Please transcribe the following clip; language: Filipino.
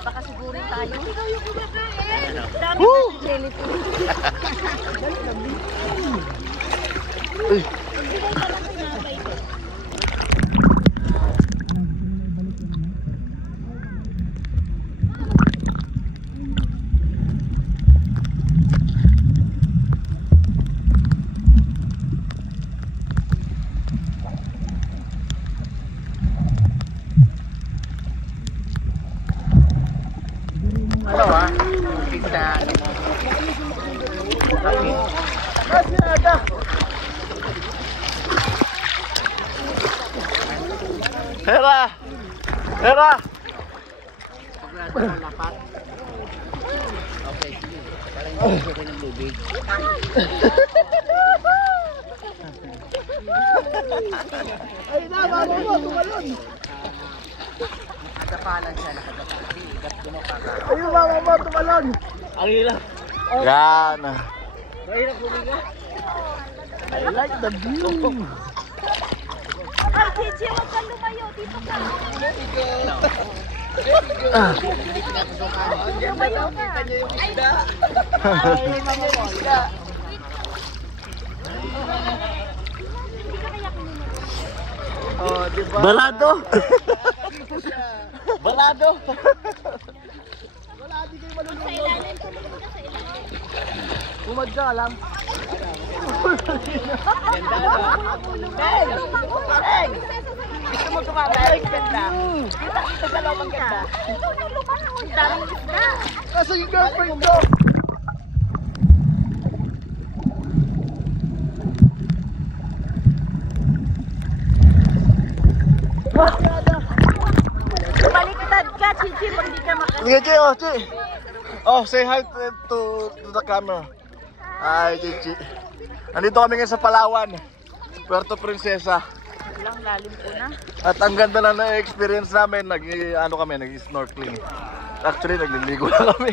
Baka siguro tayo. Dami na si jellyfish. Uy. Ano ah? Kita ano mo? Kasi ada. Hera! Hera! Lapat. Okay, sige. Parang hindi ko ng tubig. Ay na, mama mo, tumalon! Nakadapalan siya, nakadapalan. Ayun, mama mo, tumalon! Ang hirap. Yan. Mahirap huminga. I like the view. Ay, Chichi, huwag kang lumayo. Dito ka. Lumayo ka. Ay, mama mo, isda. Oh, diba? Balado! Balado! Wala, di kayo malulunod. Sa ilalim, tumulong ka sa ilalim. Bumad ka lang. Ganda na. Hey! Hey! Gusto mo tumabay? Ganda. Ito sa loob ang ganda. Ito na lumangon. Daming isda. Kasi yung girlfriend ko. Baliktad ka, Chichi, pag di ka makasama. Sige, Chi, oh, Chi. Oh, say hi to the camera. Hi, Chichi. Nandito kami ngayon sa Palawan. Puerto Princesa. Lang lalim po na. At ang ganda na na-experience namin, nag-snorkeling. Actually, nagliligo na kami.